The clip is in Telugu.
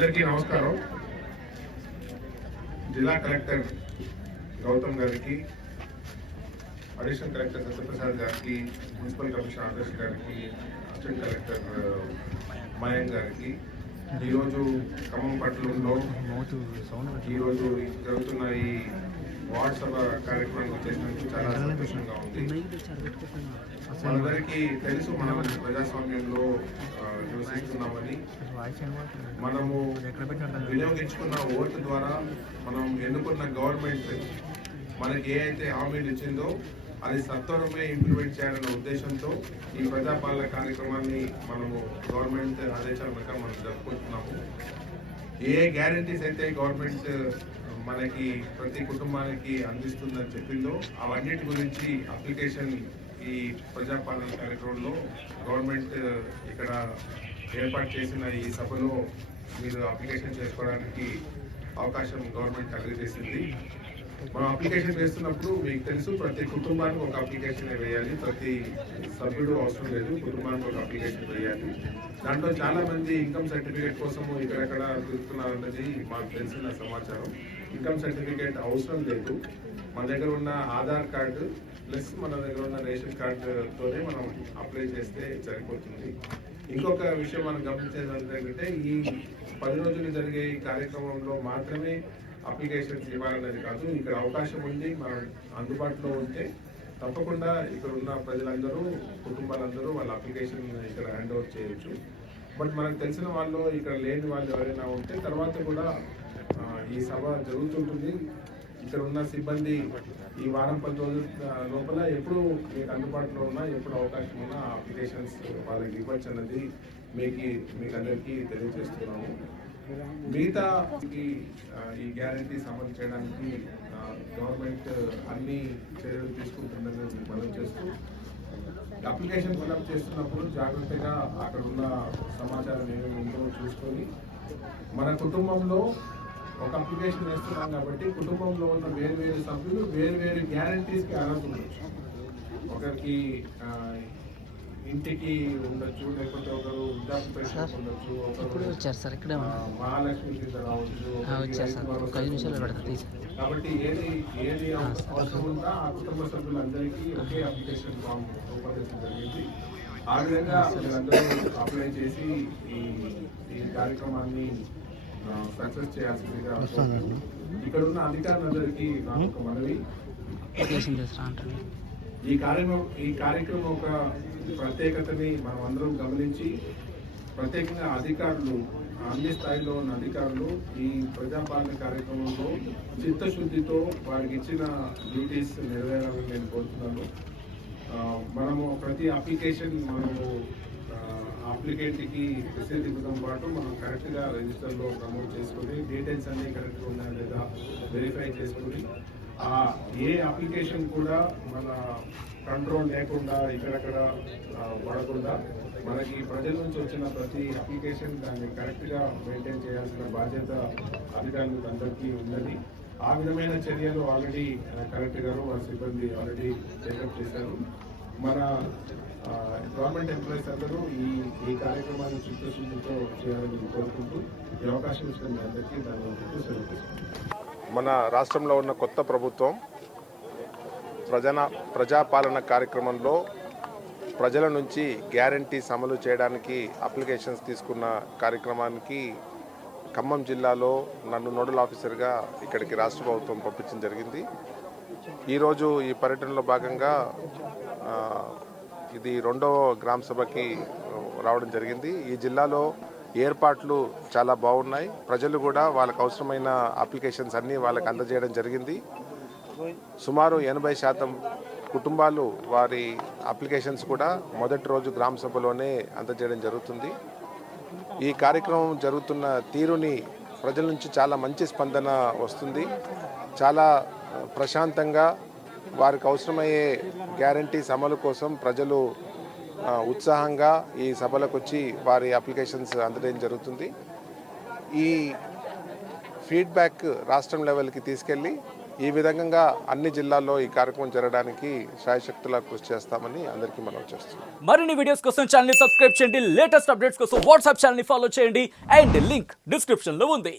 అందరికీ నమస్కారం. జిల్లా కలెక్టర్ గౌతమ్ గారికి, అడిషనల్ కలెక్టర్ సత్యప్రసాద్ గారికి, మున్సిపల్ కమిషనర్ ఆదర్శ్ గారికి, అసిస్టెంట్ కలెక్టర్ మయాంక్ గారికి, ఈరోజు ఖమ్మం పట్టణంలో ఈరోజు జరుగుతున్న ఈ వార్డ్ సభ కార్యక్రమానికి వచ్చేసినందుకు చాలా సంతోషంగా ఉంది. మనందరికీ తెలుసు, మనం ప్రజాస్వామ్యంలో నివసిస్తున్నామని. మనము వినియోగించుకున్న ఓటు ద్వారా మనం ఎన్నుకున్న గవర్నమెంట్ మనకి ఏ అయితే హామీలు ఇచ్చిందో అది సత్వరమే ఇంప్లిమెంట్ చేయాలన్న ఉద్దేశంతో ఈ ప్రజాపాలన కార్యక్రమాన్ని మనము గవర్నమెంట్ ఆదేశాల ప్రకారం మనం జరుపుకుంటున్నాము. ఏ గ్యారంటీస్ అయితే గవర్నమెంట్ మనకి ప్రతి కుటుంబానికి అందిస్తుందని చెప్పిందో అవన్నిటి గురించి అప్లికేషన్ ఈ ప్రజాపాలన కార్యక్రమంలో గవర్నమెంట్ ఇక్కడ ఏర్పాటు చేసిన ఈ సభలో మీరు అప్లికేషన్ చేసుకోవడానికి అవకాశం గవర్నమెంట్ కలిగజేసింది. మనం అప్లికేషన్ వేస్తున్నప్పుడు మీకు తెలుసు, ప్రతి కుటుంబానికి ఒక అప్లికేషన్ వేయాలి. ప్రతి సభ్యుడు అవసరం లేదు, కుటుంబానికి ఒక అప్లికేషన్ వేయాలి. దాంట్లో చాలా మంది ఇన్కమ్ సర్టిఫికేట్ కోసము ఇక్కడెక్కడ తిరుగుతున్నారన్నది మాకు తెలిసిన సమాచారం. ఇన్కమ్ సర్టిఫికేట్ అవసరం లేదు. మన దగ్గర ఉన్న ఆధార్ కార్డు ప్లస్ మన దగ్గర ఉన్న రేషన్ కార్డుతోనే మనం అప్లై చేస్తే సరిపోతుంది. ఇంకొక విషయం మనం గమనించేది ఏంటంటే, ఈ 10 రోజులు జరిగే ఈ కార్యక్రమంలో మాత్రమే అప్లికేషన్స్ ఇవ్వాలనేది కాదు. ఇక్కడ అవకాశం ఉంది, మనం అందుబాటులో ఉంటే తప్పకుండా ఇక్కడ ఉన్న ప్రజలందరూ, కుటుంబాలందరూ వాళ్ళ అప్లికేషన్ ఇక్కడ హ్యాండ్ ఓవర్ చేయొచ్చు. బట్ మనకు తెలిసిన వాళ్ళు, ఇక్కడ లేని వాళ్ళు ఎవరైనా ఉంటే తర్వాత కూడా ఈ సభ జరుగుతుంటుంది. ఇక్కడ ఉన్న సిబ్బంది ఈ వారం 10 రోజుల లోపల ఎప్పుడు మీకు అందుబాటులో ఉన్నా, ఎప్పుడు అవకాశం ఉన్నా అప్లికేషన్స్ వాళ్ళకి ఇవ్వచ్చు అన్నది మీకు అందరికీ తెలియజేస్తున్నాము. మిగతా ఈ గ్యారంటీస్ అమలు చేయడానికి గవర్నమెంట్ అన్ని చర్యలు తీసుకుంటుందని మనం చేస్తూ, అప్లికేషన్ ఫిల్అప్ చేస్తున్నప్పుడు జాగ్రత్తగా అక్కడ ఉన్న సమాచారం ఏమేమి ఉందో చూసుకొని, మన కుటుంబంలో ఒక అప్లికేషన్ వేస్తున్నాం కాబట్టి కుటుంబంలో ఉన్న వేరు సభ్యులు వేరు గ్యారంటీస్కి అర్హత ఉండొచ్చు. ఒకరికి ఇంటికి ఉండొచ్చు, లేకపోతే ఒకరు వృద్ధాప్య పెన్షన్ ఉండొచ్చు, ఒకరు మహాలక్ష్మి కింద రావచ్చు. కాబట్టి ఏది అవసరం ఉందా ఆ కుటుంబ సభ్యులందరికీ ఒకే అప్లికేషన్ ఫామ్ రూపొందించడం జరిగింది. ఆ విధంగా వీళ్ళందరూ అప్లై చేసి ఈ కార్యక్రమాన్ని సక్సెస్ చేయాల్సిందిగా ఇక్కడ ఉన్న అధికారులందరికీ నాకు ఒక మనవి. ఈ కార్యక్రమం ఒక ప్రత్యేకతని మనం అందరం గమనించి, ప్రత్యేకంగా అధికారులు, అన్ని స్థాయిలో ఉన్న అధికారులు ఈ ప్రజాపాలన కార్యక్రమంలో చిత్తశుద్ధితో వారికి ఇచ్చిన డ్యూటీస్ నెరవేరాలని నేను కోరుతున్నాను. మనము ప్రతి అప్లికేషన్ అప్లికెంట్కి రిసీట్ ఇవ్వడం పాటు మనం కరెక్ట్గా రిజిస్టర్లో నమోదు చేసుకుని డీటెయిల్స్ అన్నీ కరెక్ట్గా ఉన్నాయా లేదా వెరిఫై చేసుకుని, ఏ అప్లికేషన్ కూడా మన కంట్రోల్ లేకుండా ఇక్కడక్కడ పడకుండా మనకి ప్రజల నుంచి వచ్చిన ప్రతి అప్లికేషన్ దాన్ని కరెక్ట్గా మెయింటైన్ చేయాల్సిన బాధ్యత అధికారులకు అందరికీ ఉన్నది. ఆ విధమైన చర్యలు ఆల్రెడీ కలెక్టర్ గారు వారి సిబ్బంది ఆల్రెడీ టేకప్ చేశారు. మన గవర్నమెంట్ ఎంప్లాయీస్ అందరూ ఈ కార్యక్రమాన్ని చిత్తశుద్ధితో చేయాలని కోరుకుంటూ ఈ అవకాశం ఇచ్చిన మీ అందరికీ ధన్యవాదాలు సెలవు. మన రాష్ట్రంలో ఉన్న కొత్త ప్రభుత్వం ప్రజాపాలన కార్యక్రమంలో ప్రజల నుంచి గ్యారంటీస్ అమలు చేయడానికి అప్లికేషన్స్ తీసుకున్న కార్యక్రమానికి ఖమ్మం జిల్లాలో నన్ను నోడల్ ఆఫీసర్గా ఇక్కడికి రాష్ట్ర ప్రభుత్వం పంపించడం జరిగింది. ఈరోజు ఈ పర్యటనలో భాగంగా ఇది 2వ గ్రామ సభకి రావడం జరిగింది. ఈ జిల్లాలో ఏర్పాట్లు చాలా బాగున్నాయి. ప్రజలు కూడా వాళ్ళకు అవసరమైన అప్లికేషన్స్ అన్నీ వాళ్ళకి అందజేయడం జరిగింది. సుమారు 80% కుటుంబాలు వారి అప్లికేషన్స్ కూడా మొదటి రోజు గ్రామ సభలోనే అందజేయడం జరుగుతుంది. ఈ కార్యక్రమం జరుగుతున్న తీరుని ప్రజల నుంచి చాలా మంచి స్పందన వస్తుంది. చాలా ప్రశాంతంగా వారికి అవసరమయ్యే గ్యారంటీస్ అమలు కోసం ప్రజలు ఉత్సాహంగా ఈ సభలకు వచ్చి వారి అప్లికేషన్స్ అందడం జరుగుతుంది. ఈ ఫీడ్బ్యాక్ రాష్ట్రం లెవెల్కి తీసుకెళ్ళి ఈ విధంగా అన్ని జిల్లాల్లో ఈ కార్యక్రమం జరగడానికి శాయశక్తులా కృషి చేస్తామని అందరికీ మనం చేస్తున్నాం. మరిన్ని వీడియోస్ కోసం ఛానల్ ని సబ్స్క్రైబ్ చేయండి, లేటెస్ట్ అప్డేట్స్ కోసం వాట్సాప్ ఛానల్ ని ఫాలో చేయండి అండ్ లింక్ డిస్క్రిప్షన్ లో ఉంది.